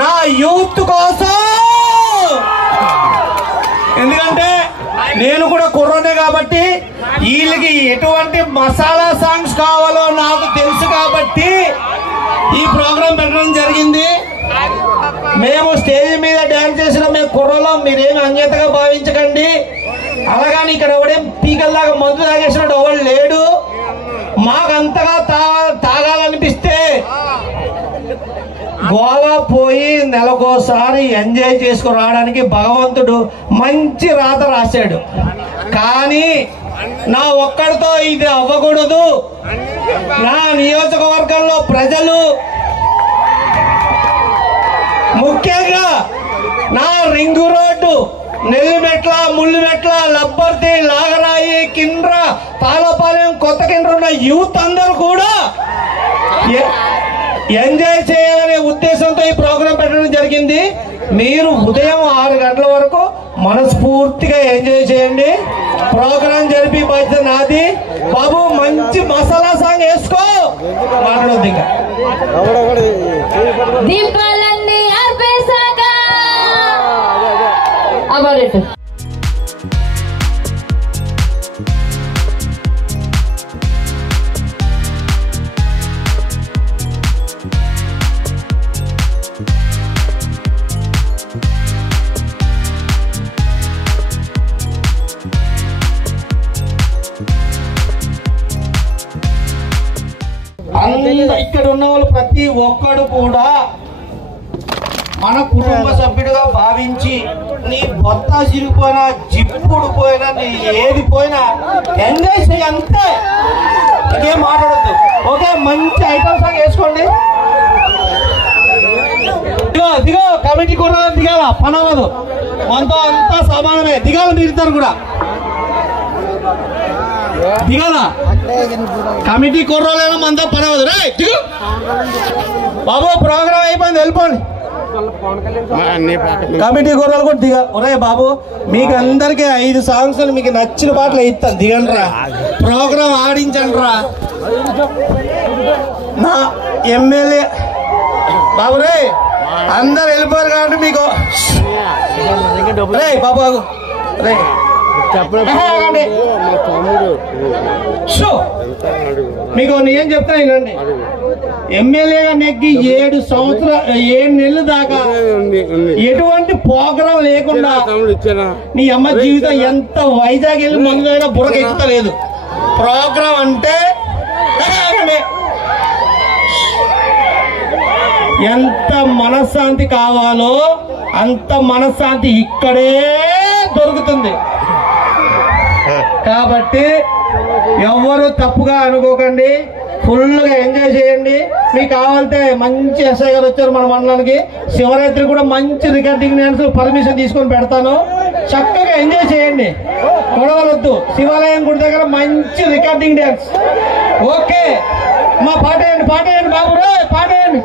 నా యూత్ కోసం. ఎందుకంటే నేను కూడా కుర్రనే కాబట్టి వీళ్ళకి ఎటువంటి మసాలా సాంగ్స్ కావాలో నాకు తెలుసు కాబట్టి ఈ ప్రోగ్రాం పెట్టడం జరిగింది. మేము స్టేజ్ మీద డాన్స్ చేసిన మేము కుర్రలో మీరేమి అన్యతగా భావించకండి. అలాగని ఇక్కడ ఎవడేం పీకల్లాగా మందు తాగేసినట్టు ఎవరు లేడు. మాకంతగా తాగాలనిపిస్తే గోవా పోయి నెలకోసారి ఎంజాయ్ చేసుకుని రావడానికి భగవంతుడు మంచి రాత రాశాడు. కానీ నా ఒక్కడితో ఇది అవ్వకూడదు. నా నియోజకవర్గంలో ప్రజలు, ముఖ్యంగా నా రింగు రోడ్డు, నెల్లిమెట్ల, ముళ్ళుమెట్ల, లబ్బర్తి, లాగరాయి, కిండ్ర, పాలపాలెం, కొత్త కిండ్ర ఉన్న యూత్ అందరూ కూడా ఎంజాయ్ చేయాలనే ఉద్దేశంతో ఈ ప్రోగ్రాం పెట్టడం జరిగింది. మీరు ఉదయం 6 గంటల వరకు మనస్ఫూర్తిగా ఎంజాయ్ చేయండి. ప్రోగ్రాం జరిపి బాధ్యత నాది. బాబు మంచి మసాలా సాంగ్ వేసుకో, మాట్లాడొద్దు ఇంకా. దీపాలన్నీ ఆర్పేశాక అబౌట్ ఇక్కడ ఉన్న వాళ్ళు ప్రతి ఒక్కడు కూడా మన కుటుంబ సభ్యుడిగా భావించి నీ బొత్త చిరిగిపోయినా, జిప్పుడు పోయినా, నీ ఏది పోయినా ఎంజాయ్ చేయి అంతే. ఇంకేం మాట్లాడద్దు. ఓకే, మంచి ఐటమ్ సాంగ్ వేసుకోండి. దిగో కమిటీ కూడా దిగాల, పని అవ్వదు. మనతో అంతా సమానమే. దిగాల మీరిద్దరు కూడా దిగాల. కమిటీ కుర్రోలేమో మనతో పని అవ్వదు. రే దిగు బాబు, ప్రోగ్రామ్ అయిపోయింది, వెళ్ళిపోండి. కమిటీ కుర్రోలు కూడా దిగా. ఒరే బాబు, మీకు అందరికి 5 సాంగ్స్ మీకు నచ్చిన పాటలు ఇస్తాను, దిగండి రా. ప్రోగ్రామ్ ఆడించండి రా. నా ఎమ్మెల్యే బాబు రే, అందరు వెళ్ళిపోయారు కాబట్టి మీకు రే బాబు రే మీకు నేను చెప్తాను వినండి. ఎమ్మెల్యేగా నెగ్గి 7 నెలల దాకా ఎటువంటి ప్రోగ్రాం లేకుండా నీ అమ్మ జీవితం ఎంత వైజాగ్ వెళ్ళి మందులైనా బుర్రకెక్కుతలేదు. ప్రోగ్రాం అంటే ఎంత మనశ్శాంతి కావాలో అంత మనశ్శాంతి ఇక్కడే దొరుకుతుంది. కాబట్టి ఎవరు తప్పుగా అనుకోకండి, ఫుల్గా ఎంజాయ్ చేయండి. మీకు కావాలంటే మంచి ఎస్ఐ గారు వచ్చారు మన మండలానికి. శివరాత్రి కూడా మంచి రికార్డింగ్ డాన్స్ పర్మిషన్ తీసుకొని పెడతాను. చక్కగా ఎంజాయ్ చేయండి, గొడవలొద్దు. శివాలయం గుడి దగ్గర మంచి రికార్డింగ్ డాన్స్. ఓకే, మా పాట వేయండి బాబు, పాట వేయండి.